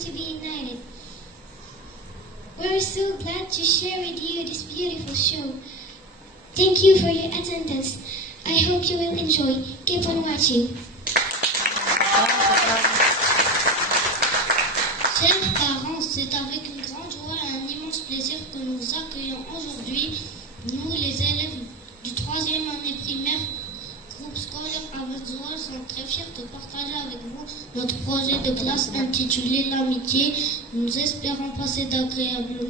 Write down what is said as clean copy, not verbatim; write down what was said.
to be united. We're so glad to share with you this beautiful show. Thank you for your attendance. I hope you will enjoy. Keep on watching. Chers parents, c'est avec une grande joie et un immense plaisir que nous vous accueillons aujourd'hui, nous les élèves du 3e année primaire, groupe scolaire Avezoual, sommes très fiers de partager avec vous notre projet de classe intitulé L'amitié. Nous espérons passer d'agréables